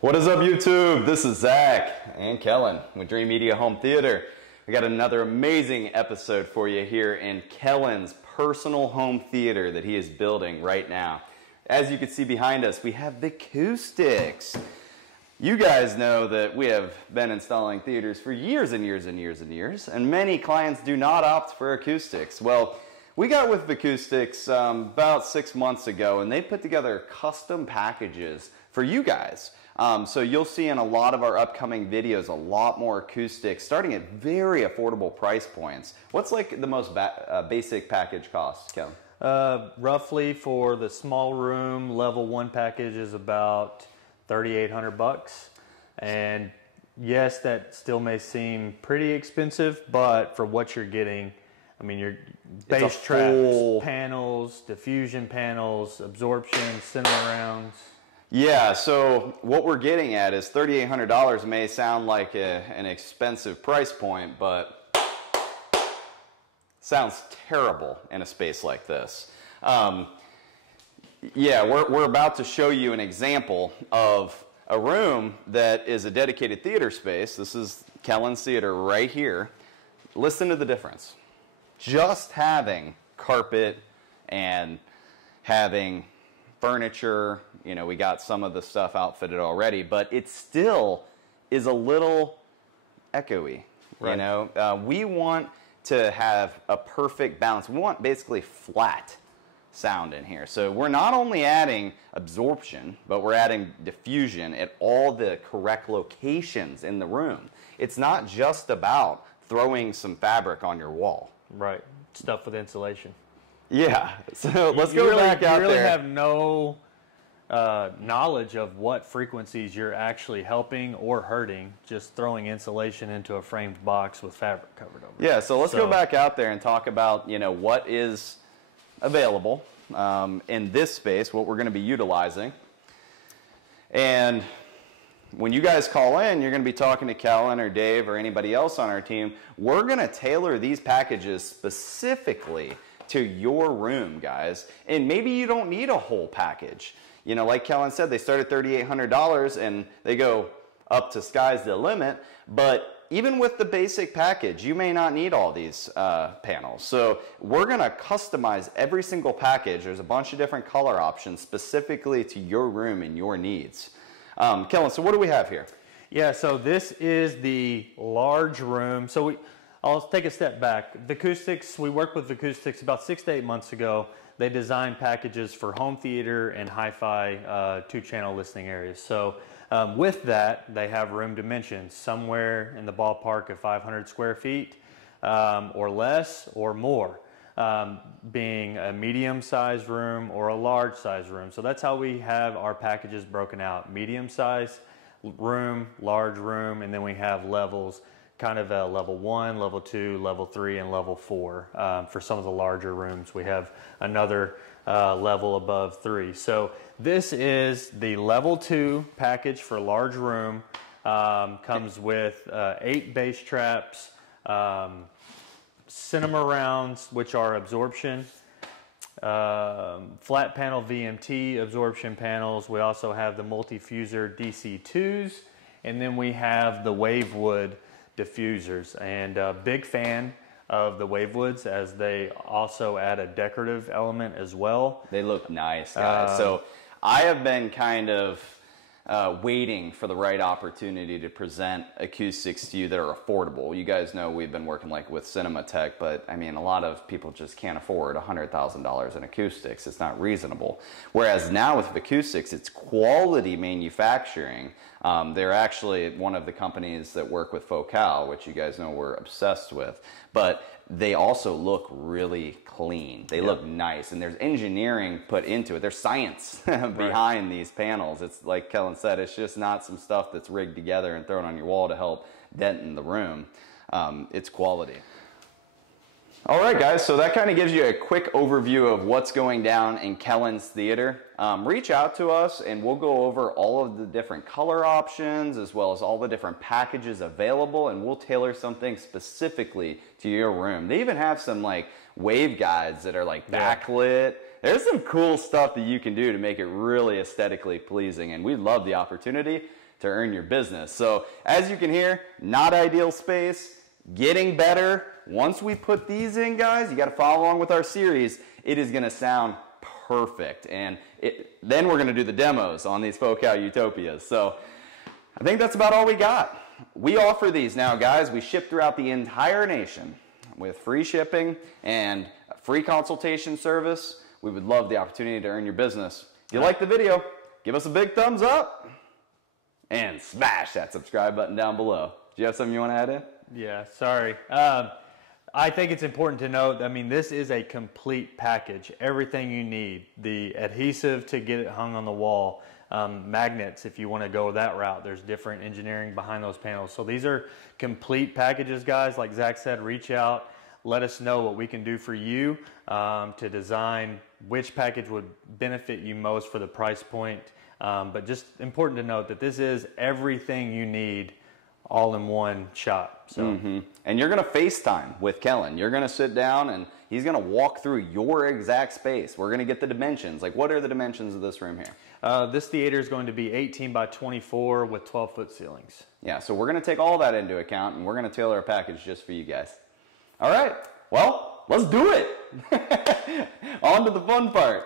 What is up, YouTube? This is Zach and Kellen with Dream Media Home Theater. We got another amazing episode for you here in Kellen's personal home theater that he is building right now. As you can see behind us, we have VICOUSTICs. You guys know that we have been installing theaters for years and years and years and years, and many clients do not opt for acoustics. Well, we got with VICOUSTICs about 6 months ago, and they put together custom packages for you guys. So you'll see in a lot of our upcoming videos a lot more acoustics starting at very affordable price points. What's like the most basic package cost, Kellen? Roughly for the small room level 1 package is about $3,800. And yes, that still may seem pretty expensive, but for what you're getting, I mean, your bass traps, panels, diffusion panels, absorption, cinema rounds. Yeah, so what we're getting at is $3,800 may sound like an expensive price point, but sounds terrible in a space like this. Yeah, we're about to show you an example of a room that is a dedicated theater space. This is Kellen's Theater right here. Listen to the difference. Just having carpet and having furniture, you know, we got some of the stuff outfitted already, but it still is a little echoey. Right. You know, we want to have a perfect balance. We want basically flat sound in here. So we're not only adding absorption, but we're adding diffusion at all the correct locations in the room. It's not just about throwing some fabric on your wall. Right. Stuff with insulation. Yeah. So let's go back out there. You really have no knowledge of what frequencies you're actually helping or hurting just throwing insulation into a framed box with fabric covered over it. Yeah, so let's go back out there and talk about, you know, what is available in this space, what we're going to be utilizing. And when you guys call in, you're going to be talking to Kellen or Dave or anybody else on our team. We're going to tailor these packages specifically to your room, guys. And maybe you don't need a whole package. You know, like Kellen said, they start at $3,800 and they go up to sky's the limit. But even with the basic package, you may not need all these panels. So we're going to customize every single package. There's a bunch of different color options specifically to your room and your needs. Kellen, so what do we have here? Yeah, so this is the large room. So I'll take a step back. VICOUSTICs, we worked with VICOUSTICs about 6 to 8 months ago. They designed packages for home theater and hi-fi 2-channel listening areas. So with that, they have room dimensions, somewhere in the ballpark of 500 square feet or less or more, being a medium-sized room or a large-sized room. So that's how we have our packages broken out: medium-sized room, large room, and then we have levels, kind of a level 1, level 2, level 3, and level 4. For some of the larger rooms, we have another level above 3. So this is the level 2 package for large room. Comes with 8 bass traps, cinema rounds, which are absorption, flat panel VMT absorption panels. We also have the multi-fuser DC2s, and then we have the Wavewood diffusers. And a big fan of the Wavewoods, as they also add a decorative element as well. They look nice, guys. So I have been kind of waiting for the right opportunity to present acoustics to you that are affordable. You guys know we've been working like with Cinematech, but I mean, a lot of people just can't afford $100,000 in acoustics. It's not reasonable. Whereas now with acoustics, it's quality manufacturing. They're actually one of the companies that work with Focal, which you guys know we're obsessed with. But they also look really clean. They look nice, and there's engineering put into it. There's science behind these panels. It's like Kellen said, it's just not some stuff that's rigged together and thrown on your wall to help dent in the room. It's quality. All right, guys, so that kind of gives you a quick overview of what's going down in Kellen's Theater. Reach out to us and we'll go over all of the different color options as well as all the different packages available, and we'll tailor something specifically to your room. They even have some like wave guides that are like backlit. There's some cool stuff that you can do to make it really aesthetically pleasing, and we'd love the opportunity to earn your business. So as you can hear, not ideal space, getting better. Once we put these in, guys, you got to follow along with our series. It is going to sound perfect. And then we're going to do the demos on these Focal Utopias. So I think that's about all we got. We offer these now, guys. We ship throughout the entire nation with free shipping and a free consultation service. We would love the opportunity to earn your business. If you like the video, give us a big thumbs up and smash that subscribe button down below. Do you have something you want to add in? Yeah, sorry. I think it's important to note, I mean, this is a complete package. Everything you need. The adhesive to get it hung on the wall. Magnets, if you want to go that route. There's different engineering behind those panels. So these are complete packages, guys. Like Zach said, reach out. Let us know what we can do for you to design which package would benefit you most for the price point. But just important to note that this is everything you need all in one shop. So. And you're going to FaceTime with Kellen. You're going to sit down and he's going to walk through your exact space. We're going to get the dimensions. Like, what are the dimensions of this room here? This theater is going to be 18 by 24 with 12-foot ceilings. Yeah, so we're going to take all that into account and we're going to tailor a package just for you guys. All right, well, let's do it. On to the fun part.